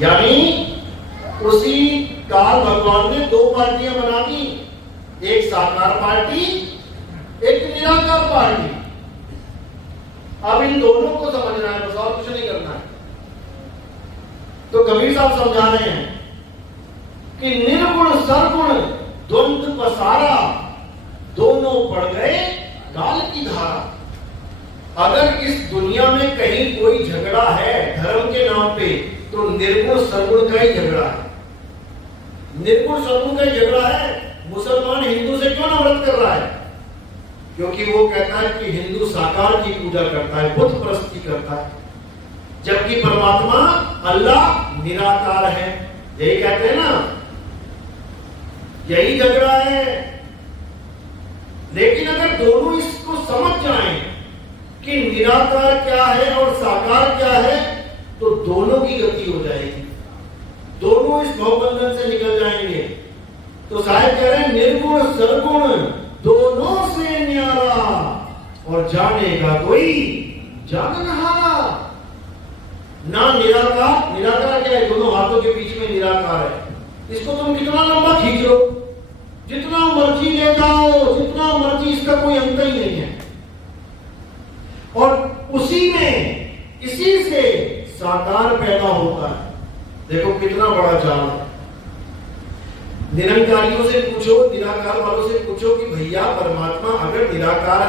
यानी उसी काल भगवान ने दो पार्टियां बना दी, एक साकार पार्टी, एक निराकार पार्टी। अब इन दोनों को समझना है, बस और कुछ नहीं करना है। तो कबीर साहब समझा रहे हैं कि निर्गुण सरगुण द्वंद्व पसारा, दोनों पड़ गए काल की धारा। अगर इस दुनिया में कहीं कोई झगड़ा है धर्म के नाम पे, तो निर्गुण सरगुण का ही झगड़ा है। निर्गुण सरगुण का ही झगड़ा है। मुसलमान हिंदू से क्यों नफरत कर रहा है? क्योंकि वो कहता है कि हिंदू साकार की पूजा करता है, बुत परस्ती करता है, जबकि परमात्मा अल्लाह निराकार है। यही कहते हैं ना, यही झगड़ा है। लेकिन अगर दोनों इसको समझ जाएं कि निराकार क्या है और साकार क्या है, तो दोनों की गति हो जाएगी, दोनों इस भवबंधन से निकल जाएंगे। तो साहिब कह रहे हैं निर्गुण सरगुण दोनों से न्यारा, और जानेगा कोई जाननहारा। ना निराकार, निराकार क्या है? दोनों हाथों के बीच में निराकार है। इसको तुम कितना लंबा खींच लो, जितना मर्जी ले जाओ, जितना मर्जी, इसका कोई अंत ही नहीं है। और उसी में, इसी से साकार पैदा होता है। देखो कितना बड़ा जाल है। निरंकारियों से पूछो, निराकार वालों से पूछो कि भैया परमात्मा अगर निराकार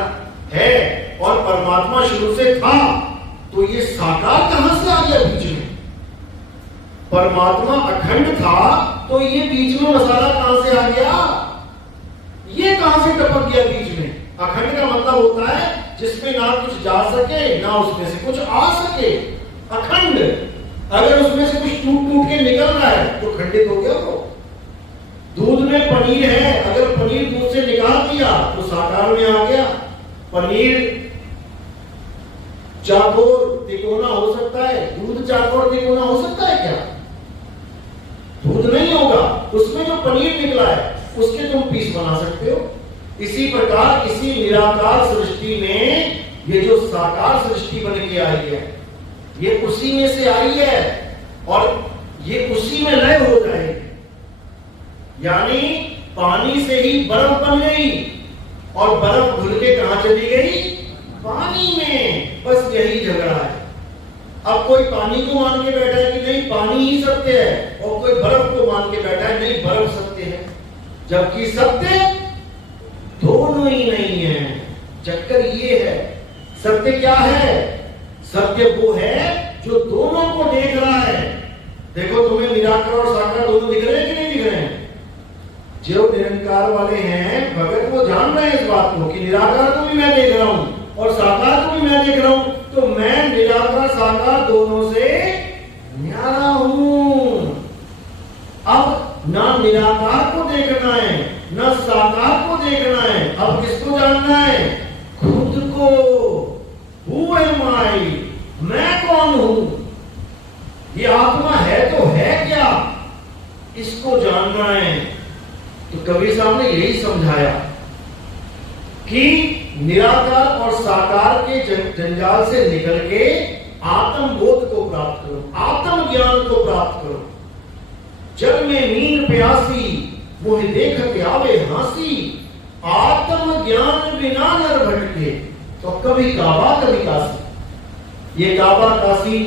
है और परमात्मा शुरू से था, तो ये साकार कहां से आ गया बीच में? परमात्मा अखंड था, तो ये बीच में मसाला कहां से आ गया? ये कहां से टपक गया बीच में? अखंड का मतलब होता है जिसमें ना कुछ जा सके, ना उसमें से कुछ आ सके। अखंड, अगर उसमें से कुछ टूट टूट के निकल रहा है तो खंडित हो गया। वो दूध में पनीर है, अगर पनीर दूध से निकाल दिया तो साकार में आ गया। पनीर चाकोर तिकोना हो सकता है, दूध चाकोर तिकोना हो सकता है क्या? दूध नहीं होगा, उसमें जो पनीर निकला है उसके तुम पीस बना सकते हो। इसी प्रकार इसी निराकार सृष्टि में ये जो साकार सृष्टि बन के आई है, ये उसी में से आई है और ये उसी में लय हो जाएगी। यानी पानी से ही बर्फ बन गई और बर्फ घुल के कहां चली गई? पानी में। बस यही झगड़ा है। अब कोई पानी को मान के बैठा है कि नहीं पानी ही सत्य है, और कोई बर्फ को मान के बैठा है नहीं बर्फ सत्य है, जबकि सत्य दोनों ही नहीं है। चक्कर ये है, सत्य क्या है? सत्य वो है जो दोनों को देख रहा है। देखो तुम्हें निराकार और साकार दोनों दिख रहे हैं कि नहीं दिख रहे हैं? जो निरंकार वाले हैं भगत, वो जान रहे हैं इस बात को कि निराकार को भी मैं देख रहा हूं और साकार को भी मैं देख रहा हूं, तो मैं निराकार साकार दोनों से न्यारा हूं। अब ना निराकार को देखना है, ना साकार को देखना है। अब किसको जानना है? खुद को। Who am I? मैं कौन हूं? ये आत्मा है तो है क्या? इसको जानना है। तो कबीर साहब ने यही समझाया कि निराकार और साकार के जंजाल से निकल के आत्म बोध को प्राप्त करो, आत्म ज्ञान को प्राप्त करो। जग में नींद प्यासी मोह देखते आवे हांसी, आत्म ज्ञान बिना नर भटके। तो कभी काबा कभी काशी। ये काबा काशी,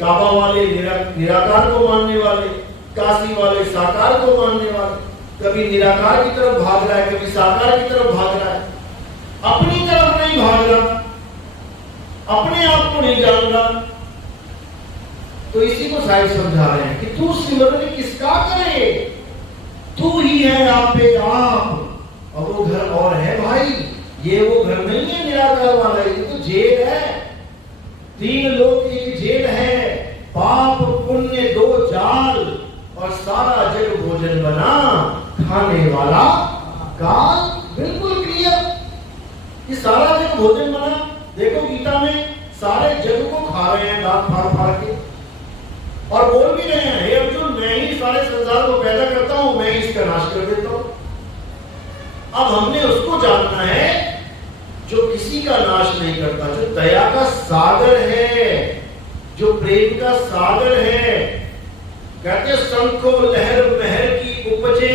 काबा वाले निराकार को मानने वाले, काशी वाले साकार को मानने वाले। कभी निराकार की तरफ भाग रहा है, कभी साकार की तरफ भाग रहा है। अपनी तरफ नहीं भाग रहा, अपने आप को नहीं जान रहा। तो इसी को साहिब समझा रहे हैं कि तू सिमरन किसका करे? तू ही है आपे आप, और वो घर और है भाई। ये वो घर नहीं है निराकार वाला, ये तो जेल है। तीन लोग एक जेल है, पाप पुण्य दो जाल, और सारा जग भोजन बना खाने वाला काल। बिल्कुल क्लियर, ये सारा जग भोजन बना। देखो गीता में सारे जग को खा रहे हैं दांत फाड़ फाड़ के, और बोल भी रहे हैं हे अर्जुन मैं ही सारे संसार को पैदा करता हूं, मैं ही इसका नाश कर देता हूं। अब हमने उसको जानना है जो किसी का नाश नहीं करता, जो दया का सागर है, जो प्रेम का सागर है, कहते शंखो लहर महर की उपजे,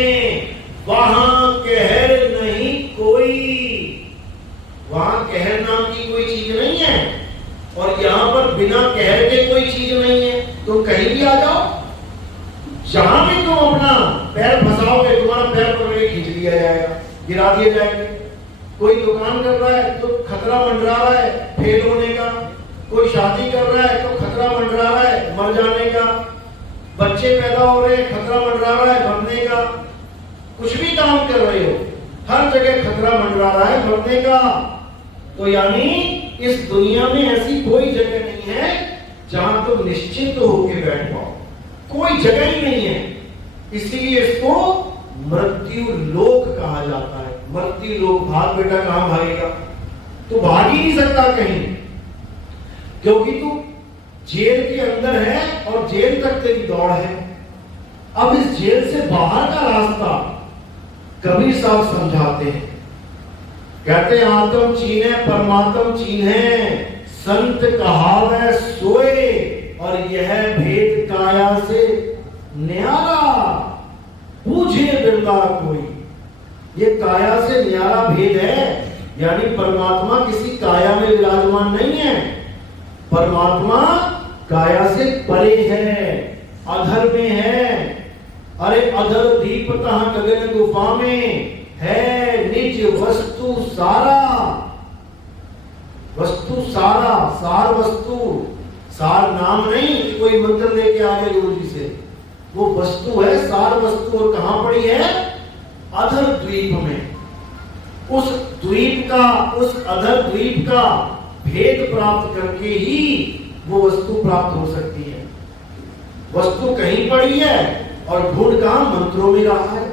वहां कहर नहीं कोई। वहां कहर नाम की कोई चीज नहीं है, और यहां पर बिना कहर के कोई चीज नहीं है। तुम कहीं भी आ जाओ, जहां भी तुम अपना पैर फंसाओगे, तुम्हारा पैर पकड़ के खींच लिया जाएगा, गिरा दिए जाएंगे। कोई दुकान कर रहा है तो खतरा मंडरा रहा है फेल होने का, कोई शादी कर रहा है तो खतरा मंडरा रहा है मर जाने का, बच्चे पैदा हो रहे हैं खतरा मंडरा रहा है मरने का, कुछ भी काम कर रहे हो हर जगह खतरा मंडरा रहा है मरने का। तो यानी इस दुनिया में ऐसी कोई जगह नहीं है जहां तुम निश्चिंत होकर बैठ पाओ, कोई जगह ही नहीं है। इसीलिए इसको मृत्यु लोक कहा जाता है। मृत्यु लोक, भाग बेटा कहां भागेगा? तू भाग ही नहीं सकता कहीं, क्योंकि तू जेल के अंदर है और जेल तक तेरी दौड़ है। अब इस जेल से बाहर का रास्ता कबीर साहब समझाते हैं, कहते हैं आत्म चीने परमात्म चीन्हे, संत कहावे सोए, और यह भेद काया से न्यारा, पूछे बिरला कोई। ये काया से न्यारा भेद है, यानी परमात्मा किसी काया में विराजमान नहीं है, परमात्मा काया से परे है, अधर में है। अरे अधर दीपता गगन गुफा में है, निज वस्तु सारा। वस्तु सारा, सार वस्तु, सार नाम नहीं कि कोई मंत्र लेके आ गए गुरु जी से, वो वस्तु है सार वस्तु। और कहां पड़ी है? अधर द्वीप में। उस द्वीप का, उस अधर द्वीप का भेद प्राप्त करके ही वो वस्तु प्राप्त हो सकती है। वस्तु कहीं पड़ी है और ढूंढ कहां? मंत्रों में रहा है।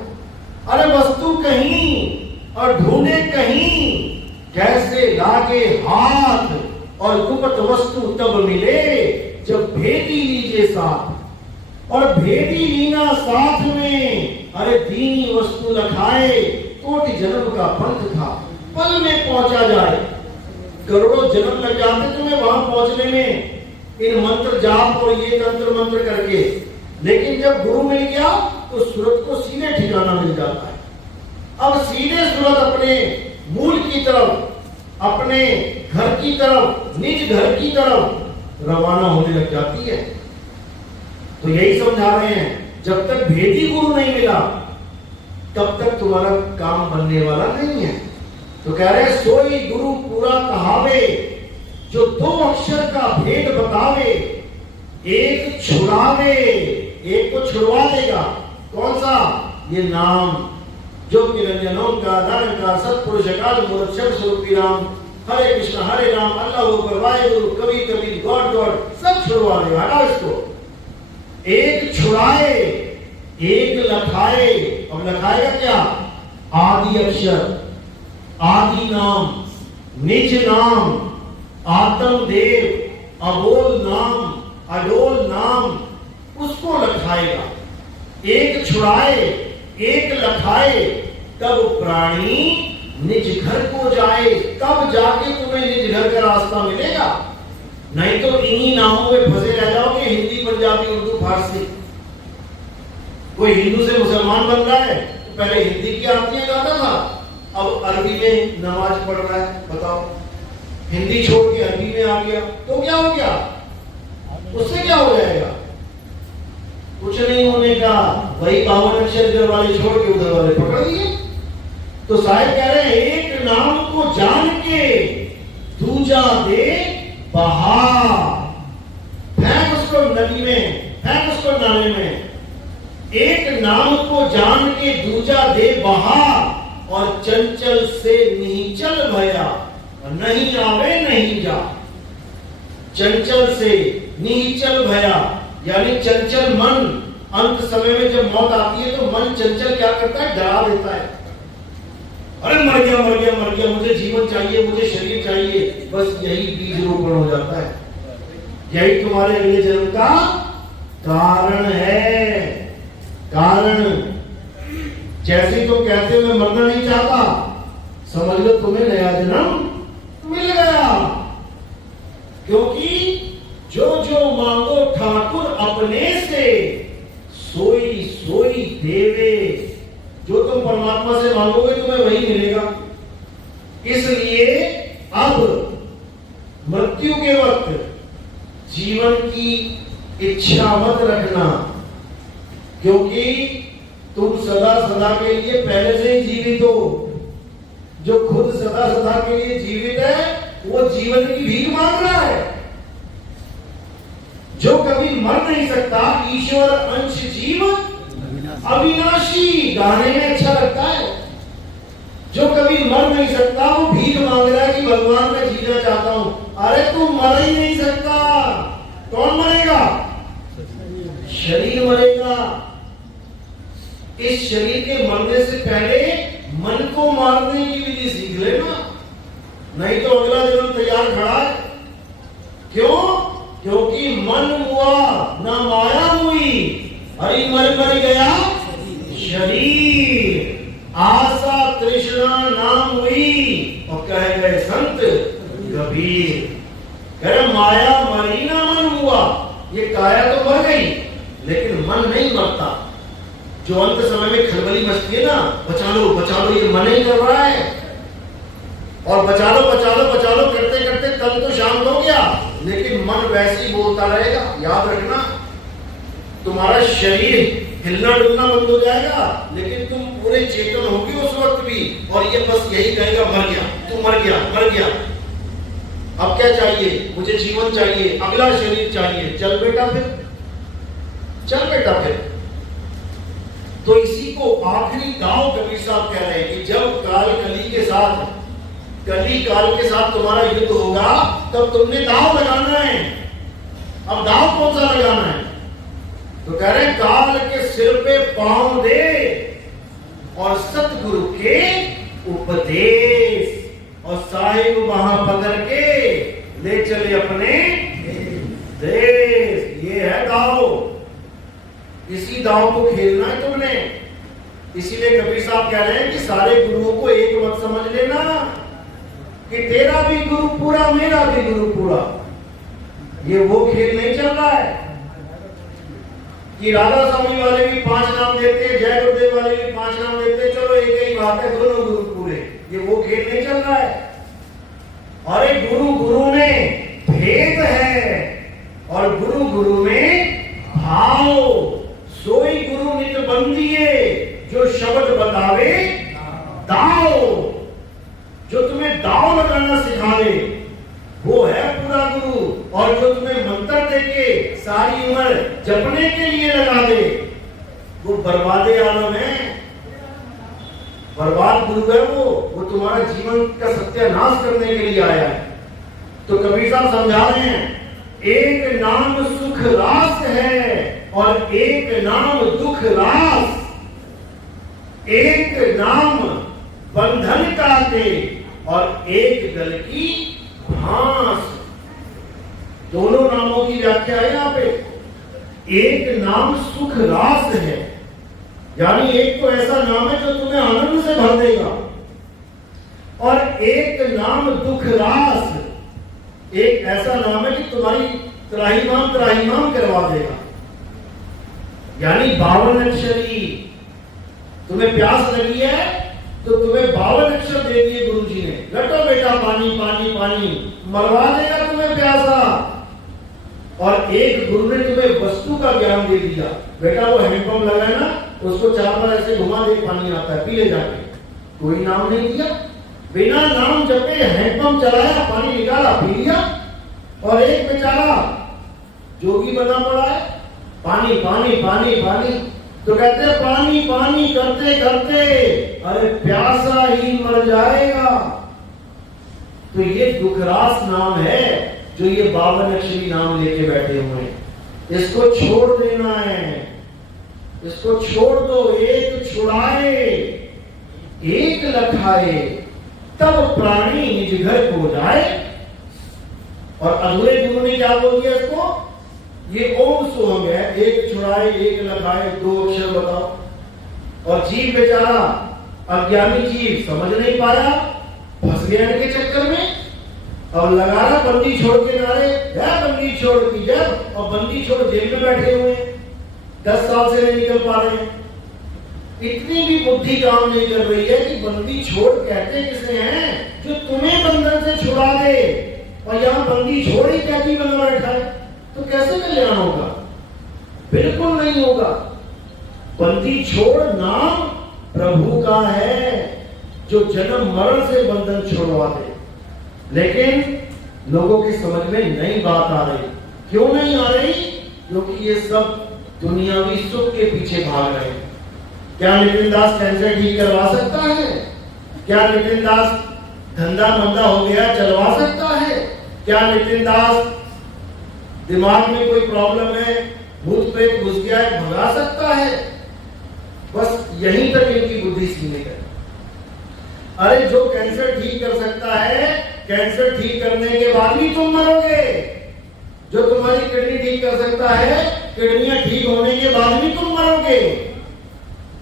अरे वस्तु कहीं और ढूंढे कहीं, कैसे लागे हाथ और गुप्त वस्तु तब मिले, जब भेदी लीजिए साथ। और भेदी लीना साथ में, अरे दीनी वस्तु लखाए, कोटि जन्म का पंथ था, पल में पहुंचा जाए। करोड़ों जन्म लग जाते तुम्हें वहां पहुंचने में, इन मंत्र जाप और ये तंत्र मंत्र करके, लेकिन जब गुरु मिल गया तो सूरत को सीधे ठिकाना मिल जाता है। अब सीधे सूरत अपने मूल की तरफ, अपने घर की तरफ, निज घर की तरफ रवाना होने लग जाती है। तो यही समझा रहे हैं, जब तक भेदी गुरु नहीं मिला तब तक तुम्हारा काम बनने वाला नहीं है। तो कह रहे सोई गुरु पूरा कहावे, जो दो अक्षर का भेद बतावे, एक छुड़ावे, एक को छुड़वा देगा। कौन सा? ये नाम, जो निरंजनों का धर्म का सत्पुरुष काल मूर्छक स्वरूपी राम। हरे कृष्ण हरे राम, अल्लाह अकबर, वाहेगुरु, कभी कभी गॉड गॉड, सब छुड़वा देगा। हटाओ इसको। एक छुड़ाए, एक लखाए। अब लखाएगा क्या? आदि अक्षर, आदि नाम, निज नाम, आत्म देव, अबोल नाम, अडोल नाम, उसको लखाएगा। एक छुड़ाए, एक लखाए, तब प्राणी निज घर को जाए। तब जाके तुम्हें निज घर का रास्ता मिलेगा, नहीं तो इन्हीं नामों में फंसे रह जाओगे। हिंदी, पंजाबी, उर्दू, फारसी। कोई हिंदू से मुसलमान बन रहा है तो पहले हिंदी की आरतियां गाता था, अब अरबी में नमाज पढ़ रहा है। बताओ, हिंदी छोड़ के अरबी में आ गया तो क्या हो गया? उससे क्या हो जाएगा? कुछ नहीं होने का। वही 52 अक्षर इधर वाले छोड़ के उधर वाले पकड़ लिए। तो साहिब कह रहे हैं, एक नाम को जान के दूजा दे बहा। फेंक उसको नदी में, फेंक उसको नाले में। एक नाम को जान के दूजा दे बहा, और चंचल से नीचल भया, नहीं आवे नहीं जा। चंचल से नीचल भया, यानी चंचल मन अंत समय में जब मौत आती है तो मन चंचल क्या करता है? डरा देता है। अरे मर गया मर गया मर गया, मुझे जीवन चाहिए, मुझे शरीर चाहिए। बस यही बीज रोपण हो जाता है। यही तुम्हारे अगले जन्म का कारण है। कारण जैसे तो कहते हो मैं मरना नहीं चाहता, समझ लो तुम्हें नया जन्म मिल गया। क्योंकि जो जो मांगो ठाकुर अपने से, इच्छा मत रखना, क्योंकि तुम सदा सदा के लिए पहले से ही जीवित हो। जो खुद सदा सदा के लिए जीवित है वो जीवन की भीख मांग रहा है। जो कभी मर नहीं सकता, ईश्वर अंश जीव अविनाशी, गाने में अच्छा लगता है। जो कभी मर नहीं सकता वो भीख मांग रहा है कि भगवान मैं जीना चाहता हूं। अरे तू मर ही नहीं सकता। कौन मरेगा? शरीर मरेगा। इस शरीर के मरने से पहले मन को मारने की विधि सीख लेना, नहीं तो अगला जन्म तैयार खड़ा है। क्यों? क्योंकि मन हुआ ना माया हुई, हरि मर मर गया शरीर, आशा तृष्णा नाम हुई। और कह गए संत कबीर, कह रहे माया मरी ना मन हुआ। ये काया तो मर गई लेकिन मन नहीं मरता। जो अंत समय में खलबली मचती है ना, बचा लो ये मन ही कर रहा है। और बचा लो करते करते कल तो शाम हो गया, लेकिन मन वैसे ही बोलता रहेगा। याद रखना, तुम्हारा शरीर हिलना डुलना बंद हो जाएगा, लेकिन तुम पूरे चेतन होगे उस वक्त भी। और ये बस यही कहेगा मर गया, तू मर गया। अब क्या चाहिए? मुझे जीवन चाहिए, अगला शरीर चाहिए। चल बेटा फिर। तो इसी को आखिरी दांव कबीर साहब कह रहे हैं कि जब कली काल के साथ तुम्हारा युद्ध होगा, तब तुमने दांव लगाना है। अब दांव कौन सा लगाना है? तो कह रहे काल के सिर पे पांव दे और सतगुरु के उपदेश, और साहिब वहां पकड़ के ले चले अपने देश। ये है दांव। इसी दांव को खेलना है तुमने। इसीलिए कबीर साहब कह रहे हैं कि सारे गुरुओं को एक मत समझ लेना कि तेरा भी गुरु पूरा, मेरा भी गुरु पूरा। ये वो खेल नहीं चल रहा है कि राधा स्वामी वाले भी 5 नाम देते हैं, जय गुरुदेव वाले भी 5 नाम देते हैं, चलो एक ही बात है, दोनों गुरु पूरे। ये वो खेल नहीं चल रहा है। अरे गुरु में भेद है और गुरु में भाव। सोई गुरु नित बंदिए, जो शब्द बतावे दाव। जो तुम्हें दाव लगाना सिखा दे वो है पूरा गुरु। और जो तुम्हें मंत्र देके सारी उम्र जपने के लिए लगा दे वो बर्बादे आलम है, बर्बाद गुरु है वो तुम्हारा जीवन का सत्यानाश करने के लिए आया है। तो कबीर साहब समझा रहे हैं, एक नाम सुख रास है और एक नाम दुख रास। एक नाम बंधन काटे और एक गल की भांस। दोनों नामों की व्याख्या है यहाँ पे। एक नाम सुख रास है, यानी एक तो ऐसा नाम है जो तुम्हें आनंद से भर देगा, और एक नाम दुख रास, एक ऐसा नाम है कि तुम्हारी त्राहिमाम करवा देगा। यानी 52 अक्षरी। तुम्हें प्यास लगी है तो तुम्हें 52 अक्षर दे दिए गुरुजी ने, लटो बेटा पानी पानी पानी, मरवा देगा तुम्हें प्यासा। और एक गुरु ने तुम्हें वस्तु का ज्ञान दे दिया, बेटा वो हैंडपंप लगा है ना, उसको 4 बार ऐसे घुमा दे, पानी आता है, पी ले जाके। कोई नाम नहीं दिया, बिना नाम जपे हैंडपंप चलाया, पानी निकाला, पी लिया। और एक बेचारा जोगी बना पड़ा है, पानी पानी पानी पानी। तो कहते हैं पानी पानी करते करते अरे प्यासा ही मर जाएगा। तो ये दुखरास नाम है जो ये 52 अक्षरी नाम लेके बैठे हुए हैं। इसको छोड़ देना है, इसको छोड़ दो। एक छुड़ाए एक लखाए, तब प्राणी निज घर को जाए। और अधूरे गुरु ने क्या बोल दिया इसको? ये ओम सोहम है, एक छुड़ाए एक लगाए, 2 अक्षर बताओ। और जीव बेचारा अज्ञानी जीव समझ नहीं पाया, फंस गया इनके चक्कर में। और लगा रहा बंदी छोड़ के नारे, जय बंदी छोड़ की जय। और बंदी छोड़ जेल में बैठे हुए 10 साल से नहीं निकल पा रहे हैं। इतनी भी बुद्धि काम नहीं कर रही है कि बंदी छोड़ कहते किसे हैं? जो तुम्हें बंधन से छुड़ा दे। और यहाँ बंदी छोड़ ही कहती बना बैठा है, तो कैसे कल्याण होगा? बिल्कुल नहीं होगा। बंदी छोड़ नाम प्रभु का है, जो जन्म मरण से बंधन छुड़वा दे। लेकिन लोगों की समझ में नई बात आ रही। क्यों नहीं आ रही? क्योंकि ये सब दुनियावी सुख के पीछे भाग रहे हैं। क्या नितिन दास कैंसर ठीक करवा सकता है? क्या नितिन दास धंधा मंदा हो गया चलवा सकता है? क्या नितिन दास दिमाग में कोई प्रॉब्लम है, भूत प्रेत घुस गया है, भगा सकता है? बस यहीं तक इनकी बुद्धि सीमित है। अरे जो कैंसर ठीक कर सकता है, कैंसर ठीक करने के बाद भी तुम मरोगे। जो तुम्हारी किडनी ठीक कर सकता है, किडनियां ठीक होने के बाद भी तुम मरोगे।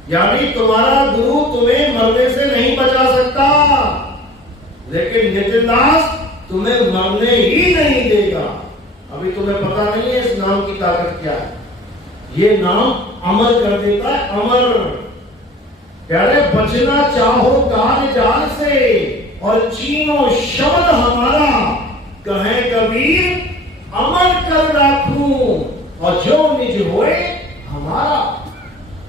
यानी तुम्हारा गुरु तुम्हें मरने से नहीं बचा सकता, लेकिन नितिन दास तुम्हें मरने ही नहीं देगा। अभी तुम्हें पता नहीं है इस नाम की ताकत क्या है। ये नाम अमर कर देता है, अमर। प्यारे, बचना चाहो काल जाल से और चीनो शब्द हमारा, कहे कबीर अमर कर राखूं और जो निज होए हमारा।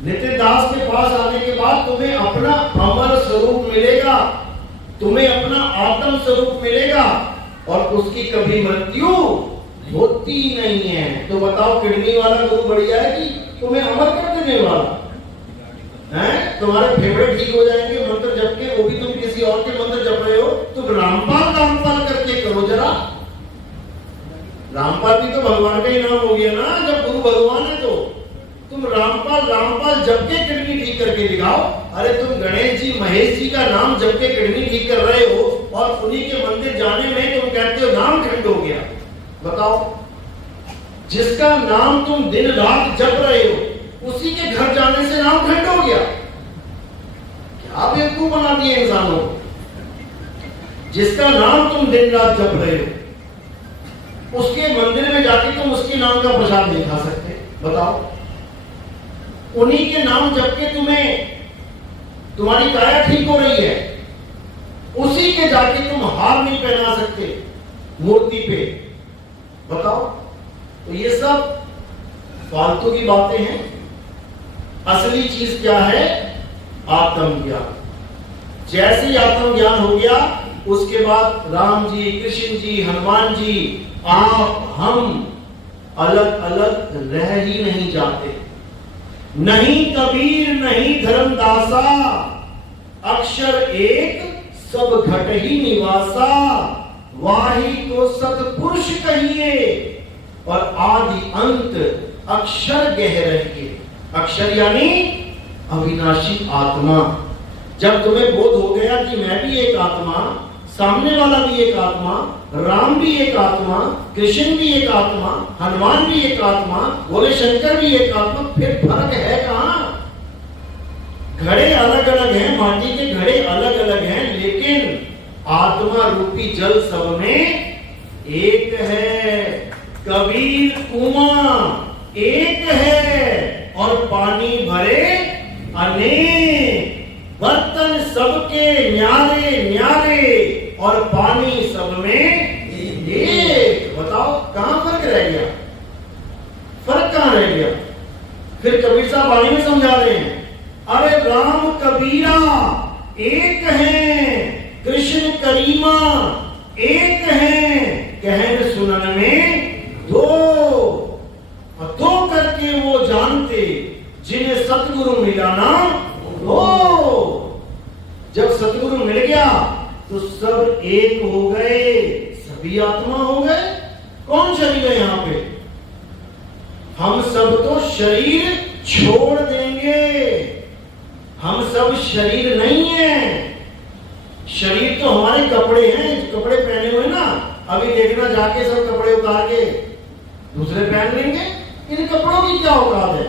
नितिन दास के पास आने के बाद तुम्हें अपना अमर स्वरूप मिलेगा, तुम्हें अपना आत्म स्वरूप मिलेगा और उसकी कभी मृत्यु होती नहीं है। तो बताओ, किडनी वाला गुरु बढ़िया है कि तुम्हें अमर कर देने वाला है? तुम्हारे फेवरेट ठीक हो जाएंगे मंत्र जप के, वो भी तुम किसी और के मंत्र जप रहे हो, तुम रामपाल रामपाल करके करो जरा। रामपाल भी तो भगवान का ही नाम हो गया ना, जब गुरु भगवान है तो तुम रामपाल रामपाल जप के किडनी ठीक करके दिखाओ। अरे तुम गणेश जी महेश जी का नाम जप के किडनी ठीक कर रहे हो और उन्हीं के मंदिर जाने में तुम कहते हो नाम खंड हो गया। बताओ, जिसका नाम तुम दिन रात जप रहे हो उसी के घर जाने से नाम खंड हो गया। क्या बेवकूफ बना दिए इंसानों को। जिसका नाम तुम दिन रात जप रहे हो उसके मंदिर में जाके तुम उसके नाम का प्रसाद नहीं खा सकते। बताओ, उन्हीं के नाम जप के तुम्हारी काया ठीक हो रही है, उसी के जाके तुम हार नहीं पहना सकते मूर्ति पे। बताओ, तो ये सब फालतू की बातें हैं। असली चीज क्या है? आत्मज्ञान। जैसे ही आत्मज्ञान हो गया उसके बाद राम जी, कृष्ण जी, हनुमान जी, आप, हम अलग अलग रह ही नहीं जाते। नहीं कबीर नहीं धर्मदासा, अक्षर एक सब घट ही निवासा। वाही को सतपुरुष कहिए और आदि अंत अक्षर गह रहिए। अक्षर यानी अविनाशी आत्मा। जब तुम्हें बोध हो गया कि मैं भी एक आत्मा, सामने वाला भी एक आत्मा, राम भी एक आत्मा, कृष्ण भी एक आत्मा, हनुमान भी एक आत्मा, भोले शंकर भी एक आत्मा, फिर फर्क है कहां? घड़े अलग अलग हैं, माटी के घड़े अलग अलग हैं, लेकिन आत्मा रूपी जल सब में एक है। कबीर कुआं एक है और पानी भरे अनेक। बर्तन सबके न्यारे न्यारे और पानी सब में एक। बताओ, कहां फर्क रह गया? फर्क कहां रह गया? फिर कबीर साहब वाणी में समझा रहे हैं, अरे राम कबीरा एक हैं, कृष्ण करीमा एक हैं, कहन सुनन में दो। और दो करके वो जानते जिन्हें सतगुरु मिला ना दो। जब सतगुरु मिल गया तो सब एक हो गए, सभी आत्मा हो गए। कौन शरीर है यहां पे? हम सब तो शरीर छोड़ देंगे। हम सब शरीर नहीं है। शरीर तो हमारे कपड़े हैं, कपड़े पहने हुए ना, अभी देखना जाके सब कपड़े उतार के दूसरे पहन लेंगे। इन कपड़ों की क्या औकात है?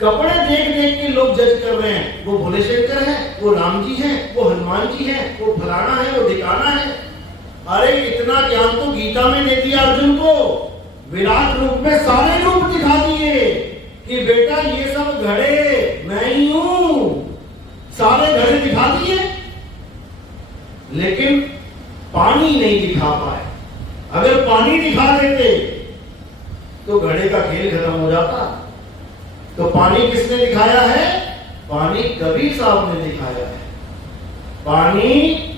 कपड़े देख देख के लोग जज कर रहे हैं, वो भोले शंकर है, वो राम जी हैं, वो हनुमान जी हैं, वो फलाना है, वो दिखाना है। अरे इतना ज्ञान तो गीता में दे दिया अर्जुन को, विराट रूप में सारे रूप दिखा दिए कि बेटा ये सब घड़े मैं ही हूं। सारे घड़े दिखा दिए, लेकिन पानी नहीं दिखा पाए। अगर पानी दिखा देते तो घड़े का खेल खेल खत्म हो जाता। तो पानी किसने दिखाया है? पानी कबीर साहब ने दिखाया है। पानी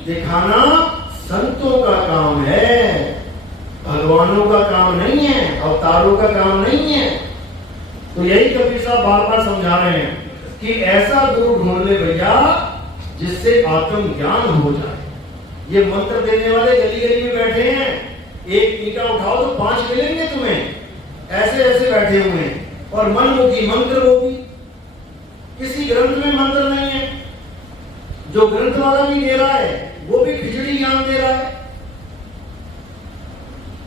दिखाना संतों का काम है, भगवानों का काम नहीं है, अवतारों का काम नहीं है। तो यही कबीर साहब बार बार समझा रहे हैं कि ऐसा गुरु ढूंढ ले भैया जिससे आत्मज्ञान हो जाए। ये मंत्र देने वाले गली गली में बैठे हैं, एक ईंटा उठाओ तो 5 मिलेंगे तुम्हें, ऐसे ऐसे बैठे हुए हैं। और मनमुखी मंत्र वो भी, किसी ग्रंथ में मंत्र नहीं है। जो ग्रंथ वाला भी दे रहा है वो भी खिचड़ी ज्ञान दे रहा है।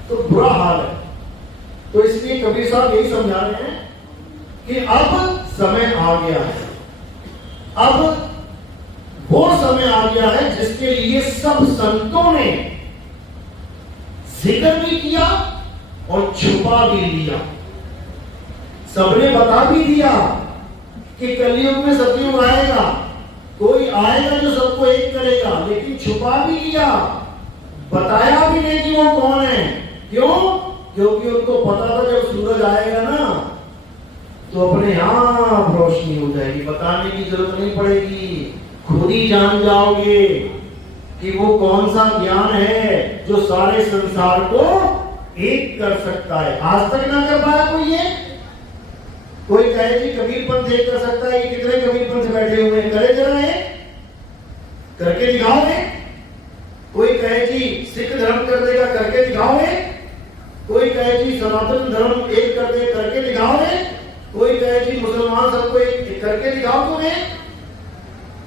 तो बुरा हाल है। तो इसलिए कबीर साहब यही समझा रहे हैं कि अब समय आ गया है, अब वो समय आ गया है जिसके लिए सब संतों ने जिक्र भी किया और छुपा भी लिया। सबने बता भी दिया कि कलयुग में सतयुग आएगा, कोई आएगा जो सबको एक करेगा, लेकिन छुपा भी लिया, बताया भी नहीं कि वो कौन है। क्यों? क्योंकि उनको पता था जब सूरज आएगा ना तो अपने आप रोशनी हो जाएगी, बताने की जरूरत नहीं पड़ेगी, खुद ही जान जाओगे कि वो कौन सा ज्ञान है जो सारे संसार को एक कर सकता है। आज तक ना कर पाया कोई ये। कोई कहे जी कबीर पंथ एक कर सकता है, ये कितने कबीर पंथ बैठे हुए हैं, करे जरा है, करके दिखाओगे। कोई कहे जी सिख धर्म कर देगा, करके दिखाओगे। कोई कहे जी सनातन धर्म एक कर दे, करके दिखाओगे। कोई कहे जी मुसलमान सबको एक करके दिखाओ तुम्हें।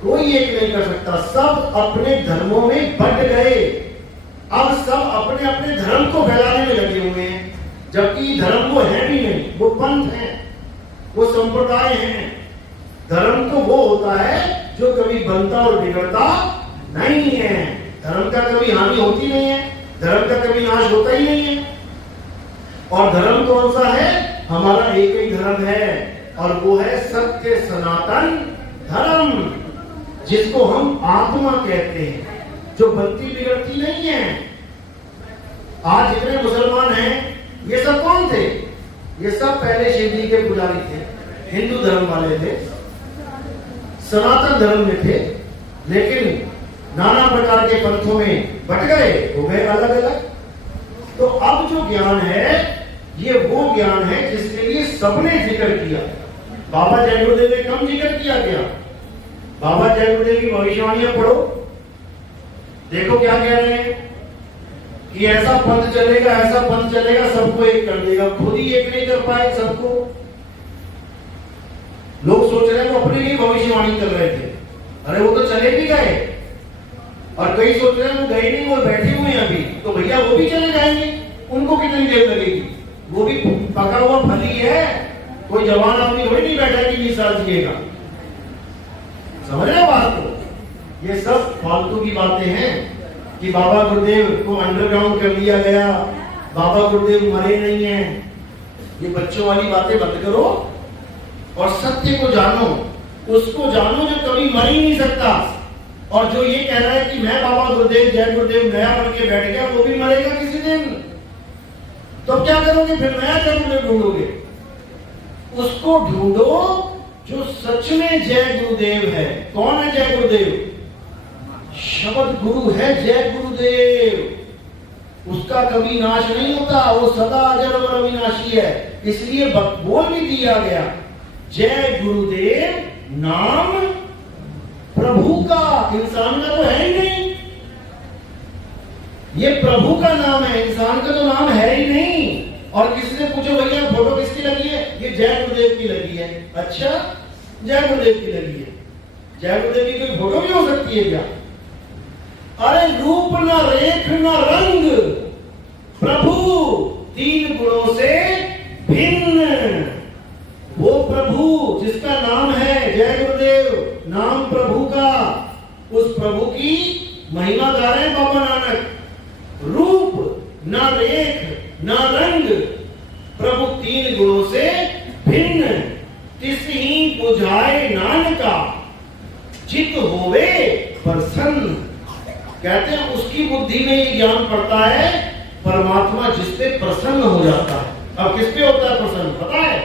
कोई एक नहीं कर सकता, सब अपने धर्मों में बंट गए। अब सब अपने अपने धर्म को फैलाने में लगे हुए हैं, जबकि धर्म वो है भी नहीं, वो पंथ है, वो संप्रदाय है। धर्म तो वो होता है जो कभी बनता और बिगड़ता नहीं है। धर्म का कभी हानि होती नहीं है, धर्म का कभी नाश होता ही नहीं है। और धर्म कौन सा है? हमारा एक ही धर्म है, और वो है सत्य सनातन धर्म, जिसको हम आत्मा कहते हैं, जो बनती बिगड़ती नहीं है। आज जितने मुसलमान हैं ये सब कौन थे? ये सब पहले शिव जी के पुजारी थे, हिंदू धर्म वाले थे, सनातन धर्म में थे, लेकिन नाना प्रकार के पंथों में बट गए, हो गए अलग अलग। तो अब जो ज्ञान है ये वो ज्ञान है जिसके लिए सबने जिक्र किया। बाबा जय गुरुदेव ने कम जिक्र किया गया। बाबा जय गुरुदेव की भविष्यवाणियां पढ़ो, देखो क्या कह रहे हैं कि ऐसा पंथ चलेगा, ऐसा पंथ चलेगा, सबको एक कर देगा। खुद ही एक नहीं कर पाए सबको। लोग सोच रहे हैं वो अपने लिए भविष्यवाणी कर रहे थे, अरे वो तो चले भी गए। और कई सोच रहे हैं वो गए नहीं, वो बैठे हुए हैं अभी, तो भैया वो भी चले जाएंगे, उनको कितनी देर लगेगी, वो भी पका हुआ फली है, कोई जवान आदमी थोड़ी नहीं बैठा कि 20 साल जिएगा। समझ रहे बात को? ये सब फालतू की बातें हैं कि बाबा गुरुदेव को अंडरग्राउंड कर लिया गया, बाबा गुरुदेव मरे नहीं हैं। ये बच्चों वाली बातें बंद करो और सत्य को जानो, उसको जानो जो कभी मर ही नहीं सकता। और जो ये कह रहा है कि मैं बाबा गुरुदेव जय गुरुदेव नया बन के बैठ गया, वो भी मरेगा किसी दिन। तो क्या करोगे फिर? नया जय गुरुदेव ढूंढोगे। उसको ढूंढो जो सच में जय गुरुदेव है। कौन है जय गुरुदेव? शब्द गुरु है जय गुरुदेव। उसका कभी नाश नहीं होता, वो सदा अजर और अविनाशी है। इसलिए बोल भी दिया गया जय गुरुदेव नाम प्रभु का। इंसान का तो है ही नहीं, ये प्रभु का नाम है, इंसान का तो नाम है ही नहीं। और किसी से पूछो भैया फोटो किसकी लगी है? ये जय गुरुदेव की लगी है। अच्छा, जय गुरुदेव की लगी है। जय गुरुदेव की कोई फोटो भी हो सकती है क्या? अरे रूप न रेख न रंग, प्रभु तीन गुणों से भिन्न। वो प्रभु जिसका नाम है जय गुरुदेव, नाम प्रभु का, उस प्रभु की महिमा गा रहे हैं बाबा नानक। रूप न रेख न रंग, प्रभु तीन गुणों से भिन्न। तिसही बुझाए नानका, चित होवे प्रसन्न। कहते हैं उसकी बुद्धि में ये ज्ञान पड़ता है, परमात्मा जिस पे प्रसन्न हो जाता है। अब किस पे होता है प्रसन्न पता है?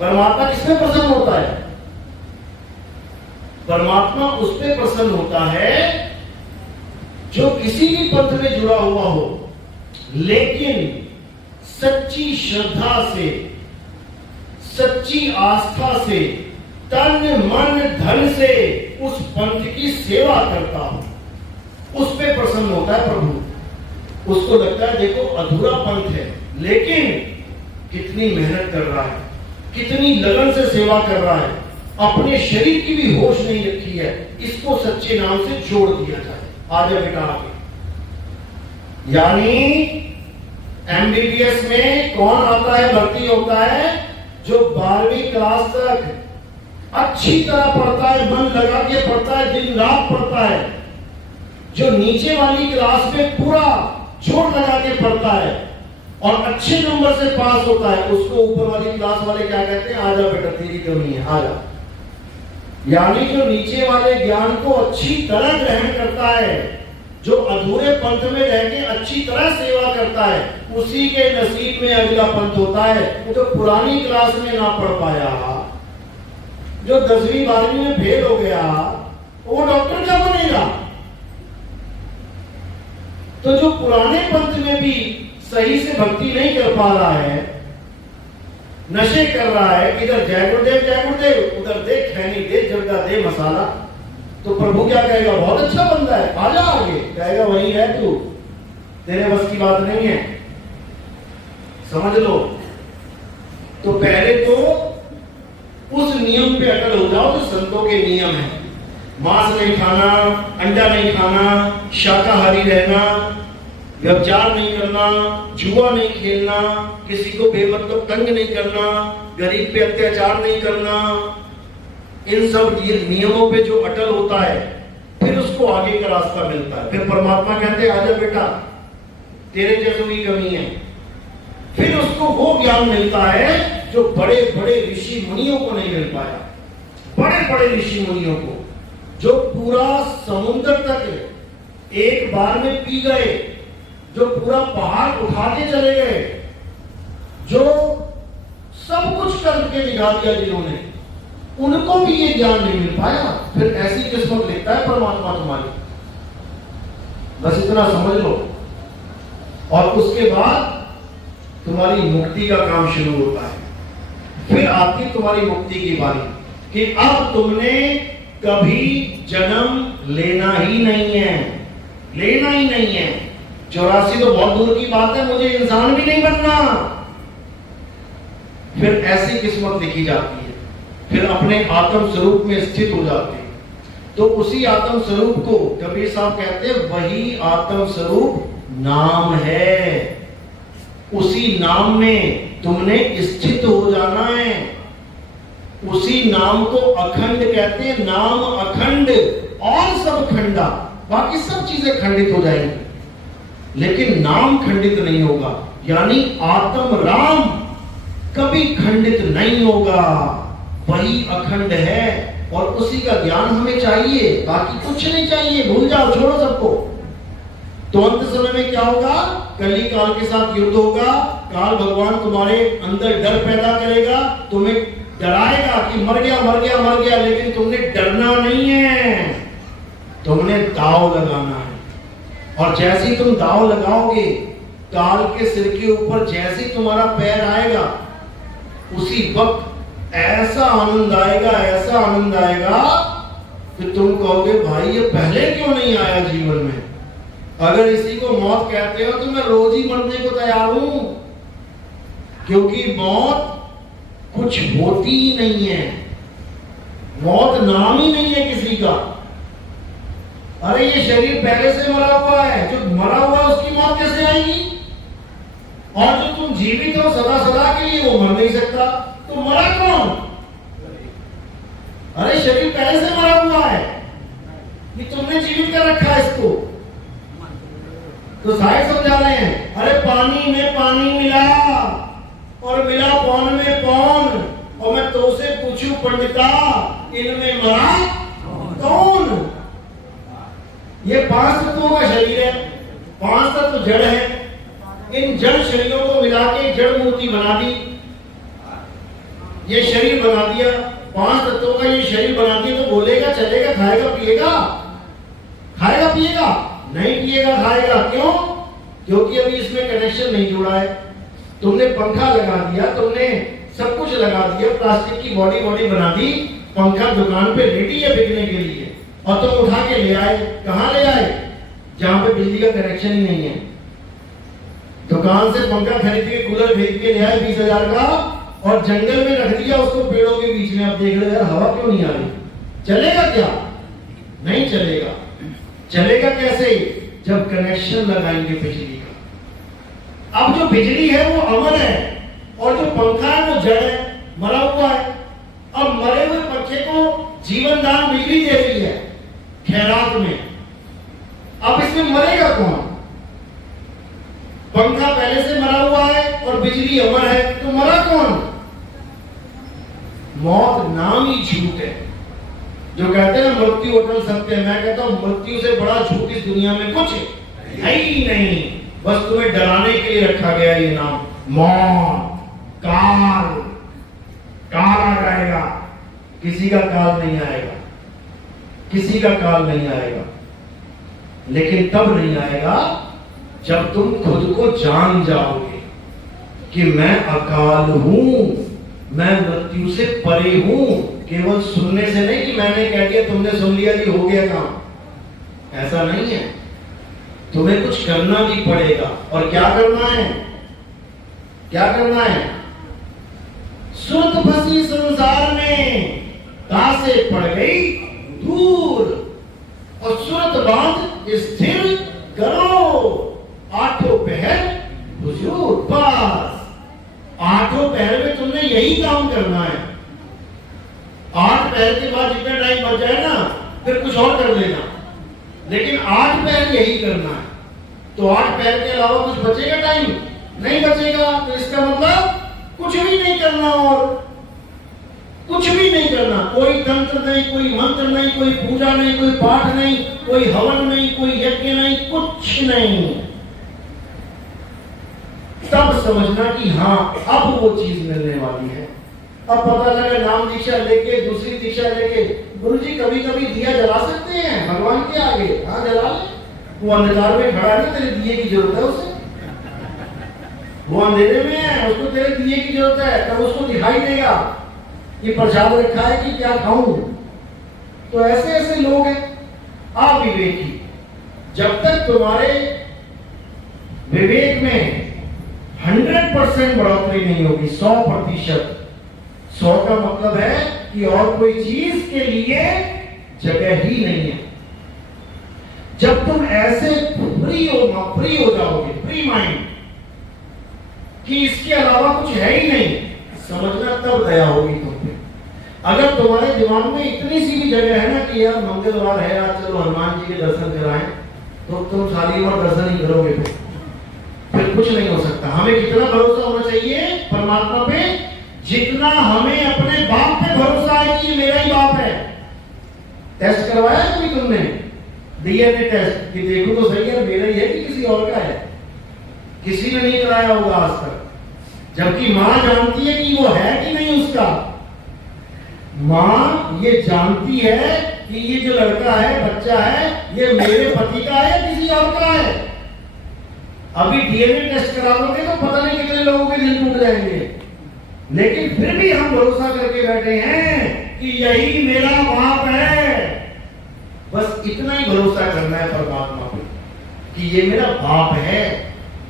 परमात्मा किस पे प्रसन्न होता है? परमात्मा उस पे प्रसन्न होता है जो किसी भी पंथ में जुड़ा हुआ हो, लेकिन सच्ची श्रद्धा से, सच्ची आस्था से, तन मन धन से उस पंथ की सेवा करता हो, उस पे प्रसन्न होता है प्रभु। उसको लगता है देखो अधूरा पंथ है, लेकिन कितनी मेहनत कर रहा है, कितनी लगन से सेवा कर रहा है, अपने शरीर की भी होश नहीं रखी है, इसको सच्चे नाम से जोड़ दिया जाए। आजा बेटा आगे। यानी एमबीबीएस में कौन आता है, भर्ती होता है जो 12वीं क्लास तक अच्छी तरह पढ़ता है, मन लगा के पढ़ता है, दिन रात पढ़ता है। जो नीचे वाली क्लास में पूरा जोर लगा के पढ़ता है और अच्छे नंबर से पास होता है, उसको ऊपर वाली क्लास वाले क्या कहते हैं? आजा बेटा तेरी कमी है, आजा। यानी जो नीचे वाले ज्ञान को अच्छी तरह ग्रहण करता है, जो अधूरे पंथ में रह के अच्छी तरह सेवा करता है, उसी के नसीब में अगला पंथ होता है। वो तो पुरानी क्लास में ना पढ़ पाया, जो 10वीं 12वीं में फेल हो गया, वो डॉक्टर क्या बनेगा? तो जो पुराने पंथ में भी सही से भक्ति नहीं कर पा रहा है, नशे कर रहा है, इधर जय गुरुदेव, उधर दे खैनी दे जर्दा दे मसाला, तो प्रभु क्या कहेगा? बहुत अच्छा बंदा है, आजा आगे। कहेगा वही है तू, तेरे बस की बात नहीं है, समझ लो। तो पहले तो उस नियम पे अटल हो जाओ जो संतों के नियम है। मांस नहीं खाना, अंडा नहीं खाना, शाकाहारी रहना, व्यभिचार नहीं करना, जुआ नहीं खेलना, किसी को बेमतलब तंग नहीं करना, गरीब पे अत्याचार नहीं करना, इन सब नियमों पे जो अटल होता है, फिर उसको आगे का रास्ता मिलता है। फिर परमात्मा कहते हैं आजा बेटा तेरे जैसों की कमी है। फिर उसको वो ज्ञान मिलता है जो बड़े बड़े ऋषि मुनियों को नहीं मिल पाया। बड़े बड़े ऋषि मुनियों को जो पूरा समुद्र तक एक बार में पी गए, जो पूरा पहाड़ उठा के चले गए, जो सब कुछ करके दिखा दिया जिन्होंने, उनको भी ये ज्ञान नहीं मिल पाया। फिर ऐसी किस्मत लिखता है परमात्मा तुम्हारी, बस इतना समझ लो। और उसके बाद तुम्हारी मुक्ति का काम शुरू होता है। फिर आती तुम्हारी मुक्ति की बारी कि अब तुमने कभी जन्म लेना ही नहीं है, लेना ही नहीं है। 84 तो बहुत दूर की बात है, मुझे इंसान भी नहीं बनना। फिर ऐसी किस्मत लिखी जाती है, फिर अपने आत्म स्वरूप में स्थित हो जाते हैं। तो उसी आत्म स्वरूप को कबीर साहब कहते हैं वही आत्म स्वरूप नाम है। उसी नाम में तुमने स्थित हो जाना है। उसी नाम को अखंड कहते हैं, नाम अखंड और सब खंडा। बाकी सब चीजें खंडित हो जाएंगी, लेकिन नाम खंडित नहीं होगा। यानी आत्म राम कभी खंडित नहीं होगा, वही अखंड है। और उसी का ज्ञान हमें चाहिए, बाकी कुछ नहीं चाहिए, भूल जाओ, छोड़ो सबको। तो अंत समय में क्या होगा? कली काल के साथ युद्ध होगा। काल भगवान तुम्हारे अंदर डर पैदा करेगा, तुम्हें डराएगा कि मर गया मर गया मर गया, लेकिन तुमने डरना नहीं है, तुमने दांव लगाना है। और जैसे ही तुम दांव लगाओगे, काल के सिर के ऊपर जैसे ही तुम्हारा पैर आएगा, उसी वक्त ऐसा आनंद आएगा, ऐसा आनंद आएगा कि तुम कहोगे भाई ये पहले क्यों नहीं आया जीवन में। अगर इसी को मौत कहते हो तो मैं रोज ही मरने को तैयार हूं, क्योंकि मौत कुछ होती ही नहीं है, मौत नाम ही नहीं है किसी का। अरे ये शरीर पहले से मरा हुआ है, जो मरा हुआ है उसकी मौत कैसे आएगी? और जो तुम जीवित हो सदा सदा के लिए, वो मर नहीं सकता, तो मरा कौन? अरे शरीर पहले से मरा हुआ है, ये तुमने जीवित कर रखा है इसको। तो साहिब समझा रहे हैं, अरे पानी में पानी मिला और मिला पौन में पौन, और मैं तो से पूछूं पंडिता इनमें मरा कौन? ये 5 तत्वों का शरीर है, 5 तत्व जड़ है, इन जड़ शरीरों को मिला के जड़ मूर्ति बना दी, ये शरीर बना दिया, 5 तत्वों का ये शरीर बना दिया, तो बोलेगा, चलेगा, खाएगा पिएगा? खाएगा पिएगा? नहीं पिएगा खाएगा। क्यों? क्योंकि अभी इसमें कनेक्शन नहीं जुड़ा है। तुमने पंखा लगा दिया, तुमने सब कुछ लगा दिया, प्लास्टिक की बॉडी बना दी, पंखा दुकान पे रेडी है बिकने के लिए, और तुम उठा के ले आए। कहां ले आए? जहां पे बिजली का कनेक्शन ही नहीं है। दुकान से पंखा खरीद के, कूलर खरीद के ले आए 20,000 का, और जंगल में रख दिया उसको पेड़ों के बीच में। अब देख रहे यार हवा क्यों नहीं आ रही? चलेगा क्या? नहीं चलेगा। चलेगा कैसे? जब कनेक्शन लगाएंगे बिजली का। अब जो बिजली है वो अमर है, और जो पंखा है वो जड़ है, मरा हुआ है। अब मरे हुए पंखे को जीवन दान बिजली दे रही है खैरात में। अब इसमें मरेगा कौन? पंखा पहले से मरा हुआ है और बिजली अमर है, तो मरा कौन? मौत नाम ही झूठ है। जो कहते हैं मृत्यु अटल सत्य है, मैं कहता हूं मृत्यु से बड़ा झूठ इस दुनिया में कुछ है ही नहीं। बस तुम्हें डराने के लिए रखा गया ये नाम, मौत, काल। काल आ जाएगा, किसी का काल नहीं आएगा, किसी का काल नहीं आएगा। लेकिन तब नहीं आएगा जब तुम खुद को जान जाओगे कि मैं अकाल हूं, मैं मृत्यु से परे हूं। केवल सुनने से नहीं कि मैंने कह दिया, तुमने सुन लिया कि हो गया काम, ऐसा नहीं है। तुम्हें कुछ करना भी पड़ेगा। और क्या करना है? क्या करना है? सुरत फंसी संसार में, तासे पड़ गई दूर, और सुरत बांध स्थिर करो, आठों पहर हुजूर पास। 8 पहर में तुमने यही काम करना है। 8 पहर के बाद जितना टाइम बच जाए ना, फिर कुछ और कर लेना, लेकिन 8 पहर यही करना है। तो 8 पहर के अलावा कुछ बचेगा टाइम? नहीं बचेगा। तो इसका मतलब कुछ भी नहीं करना, और कुछ भी नहीं करना। कोई तंत्र नहीं, कोई मंत्र नहीं, कोई पूजा नहीं, कोई पाठ नहीं, कोई हवन नहीं, कोई यज्ञ नहीं, कुछ नहीं। तब समझना कि हाँ अब वो चीज मिलने वाली है। अब पता लगा नाम दीक्षा लेके, दूसरी दीक्षा लेके, गुरुजी कभी कभी दिया जला सकते हैं भगवान के आगे? हाँ जला ले। वो अंधकार में खड़ा है, तेरे दिए की जरूरत है उसे। वो अंधेरे में है, उसको तेरे दिए की जरूरत है, तब उसको दिखाई देगा कि प्रसाद रखा है कि क्या खाऊं। तो ऐसे ऐसे लोग हैं अविवेकी। जब तक तुम्हारे विवेक में 100% बढ़ोतरी नहीं होगी, 100%। 100 का मतलब है कि और कोई चीज के लिए जगह ही नहीं है। जब तुम ऐसे फ्री हो जाओगे, फ्री माइंड, कि इसके अलावा कुछ है ही नहीं, समझना तब दया होगी तुम पे। अगर तुम्हारे दिमाग में इतनी सी भी जगह है ना कि यार मंगलवार है, आज चलो हनुमान जी के दर्शन कराएं, तो तुम सारी उम्र दर्शन ही करोगे, फिर कुछ नहीं हो सकता। हमें कितना भरोसा होना चाहिए परमात्मा पे? जितना हमें अपने बाप पे भरोसा है कि ये मेरा ही बाप है। टेस्ट करवाया कभी तुमने? डीएनए टेस्ट कि देखो तो सही है मेरा ही है कि किसी और का है? किसी ने नहीं कराया होगा आज तक। जबकि मां जानती है कि वो है कि नहीं उसका। मां ये जानती है कि ये जो लड़का है, बच्चा है, ये मेरे पति का है किसी और का है। अभी डीएनए टेस्ट करा दोगे तो पता नहीं कितने लोगों के दिल टूट जाएंगे, लेकिन फिर भी हम भरोसा करके बैठे हैं कि यही मेरा बाप है। बस इतना ही भरोसा करना है परमात्मा पे कि ये मेरा बाप है।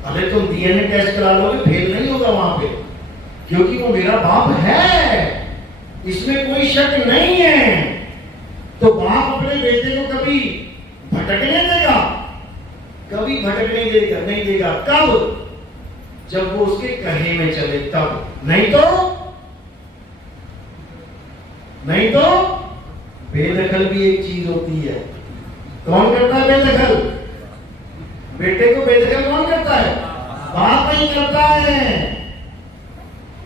अरे तुम डीएनए टेस्ट करा लोगे, फेल नहीं होगा वहां पे, क्योंकि वो मेरा बाप है, इसमें कोई शक नहीं है। तो बाप अपने बेटे को कभी भटकने देगा? कभी भटकने देगा नहीं देगा। कब? जब वो उसके कहे में चले तब। नहीं तो बेदखल भी एक चीज होती है। कौन करता है बेदखल? बेटे को बेदखल कौन करता है? बाप नहीं करता है।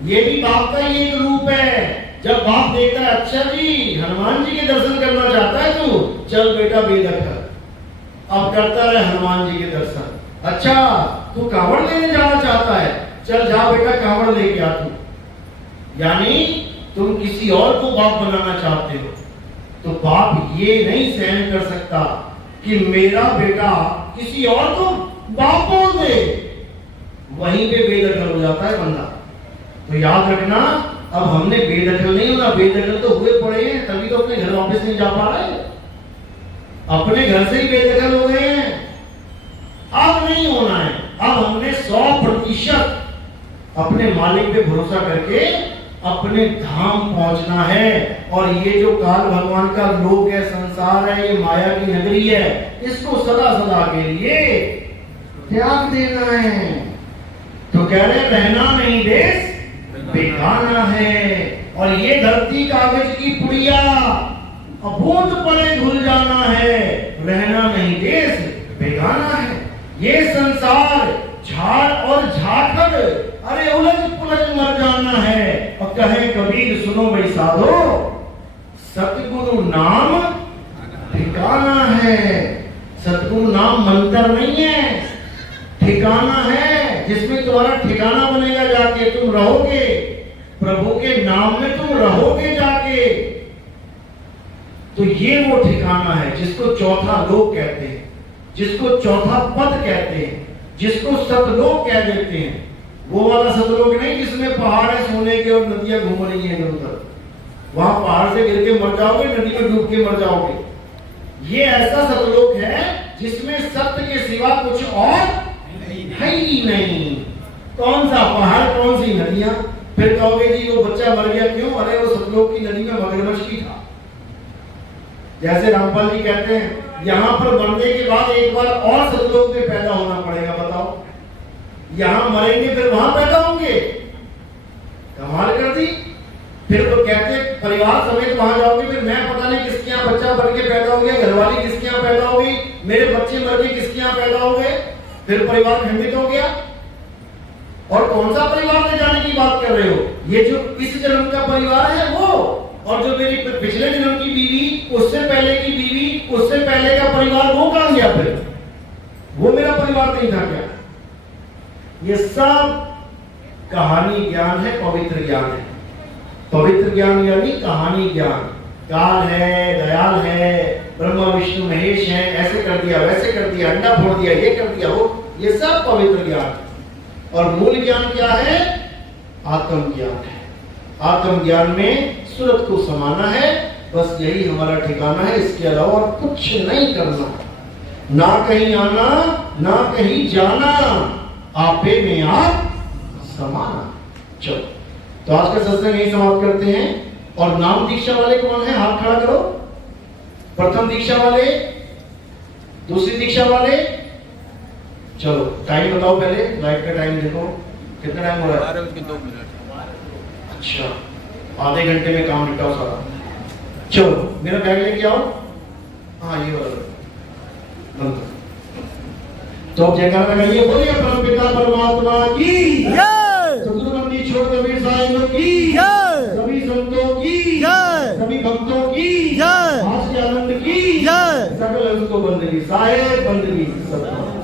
ये भी बाप का ही एक रूप है। जब बाप देखता है अच्छा जी हनुमान जी के दर्शन करना चाहता है तू, चल बेटा बेदखल, अब करता रहे हनुमान जी के दर्शन। अच्छा तू कावड़ लेने जाना चाहता है, चल जा बेटा कावड़ लेके आ तू। यानी तुम किसी और को बाप बनाना चाहते हो, तो बाप ये नहीं सहन कर सकता कि मेरा बेटा किसी और को बाप बोल दे, वहीं पे बेदखल हो जाता है बंदा। तो याद रखना, अब हमने बेदखल नहीं होना, बेदखल तो हुए पड़े हैं, तभी तो अपने घर वापस नहीं जा पा रहे, अपने घर से ही बेदखल हो गए हैं। अब नहीं होना है, अब हमने 100% अपने मालिक पे भरोसा करके अपने धाम पहुंचना है। और ये जो काल भगवान का लोक है, संसार है, ये माया की नगरी है, इसको सदा सदा के लिए त्याग देना है। तो कह रहे रहना नहीं देश बेगाना है, और ये धरती कागज की पुड़िया अभूत पड़े धुल जाना है, रहना नहीं देश बेगाना है। ये संसार झाड़ और झाखड़, अरे उलझ पुलझ मर जाना है। और कहे कबीर सुनो भाई साधो, सतगुरु नाम ठिकाना है। सतगुरु नाम मंत्र नहीं है, ठिकाना है, जिसमें तुम्हारा ठिकाना बनेगा, जाके तुम रहोगे प्रभु के नाम में, तुम रहोगे जाके। तो ये वो ठिकाना है जिसको चौथा लोक कहते हैं, जिसको चौथा पद कहते हैं, जिसको सतलोक कह देते हैं। वो वाला सतलोक नहीं जिसमें पहाड़ है सोने के और नदियां घूम रही हैं इधर उधर, वहां पहाड़ से गिर के मर जाओगे, नदी में डूब के मर जाओगे। ये ऐसा सतलोक है जिसमें सत्य के सिवा कुछ और है ही नहीं। कौन सा पहाड़, कौन सी नदियां? फिर कहोगे जी वो बच्चा मर गया क्यों? अरे वो सतलोक की नदी में मगरमच्छ भी था। जैसे रामपाल जी कहते हैं, यहाँ पर मरने के बाद एक बार और सतलोक में पैदा होना पड़ेगा। बताओ, यहाँ मरेंगे फिर वहां पैदा होंगे? कमाल कर दी। फिर तो कहते परिवार समेत वहां जाओगे, फिर मैं पता नहीं किसके यहाँ बच्चा बन के पैदा हो गया, घरवाली किसके यहाँ पैदा हो गई, मेरे बच्चे मर के किसके यहाँ पैदा हो गए, फिर परिवार खंडित हो गया। और कौन सा परिवार ले जाने की बात कर रहे हो? ये जो इस जन्म का परिवार है वो, और जो मेरी पिछले जन्म की बीवी, उससे पहले की बीवी, उससे पहले का परिवार, वो कहां गया? फिर वो मेरा परिवार नहीं था क्या? ये सब कहानी ज्ञान है, पवित्र ज्ञान है। पवित्र ज्ञान यानी कहानी ज्ञान। काल है, दयाल है, ब्रह्मा विष्णु महेश है, ऐसे कर दिया, वैसे कर दिया, अंडा फोड़ दिया, ये कर दिया, वो, ये सब पवित्र ज्ञान। और मूल ज्ञान क्या है? आत्म ज्ञान है। आत्म ज्ञान में सूरत को समाना है, बस यही हमारा ठिकाना है। इसके अलावा और कुछ नहीं करना, ना कहीं आना, ना कहीं जाना, आपे में आप समाना। चलो, तो आज का सत्संग यही समाप्त करते हैं। और नाम दीक्षा वाले कौन है? हाथ खड़ा करो। प्रथम दीक्षा वाले, दूसरी दीक्षा वाले, चलो टाइम बताओ पहले, लाइट का टाइम देखो कितना टाइम हो रहा है? 12:02। अच्छा, आधे घंटे में काम निपटाओ सारा। चलो मेरा बैग लेके आओ। हाँ ये वाला मंत्र। तो अब जयकारा लगाइए, बोलिए परमपिता परमात्मा की जय, सद्गुरु नंदी छोड़ कबीर साहिब की जय, सभी संतों की जय, सभी भक्तों की जय, आस के आनंद की जय, सकल अंश को बंदगी साहेब बंदगी सब।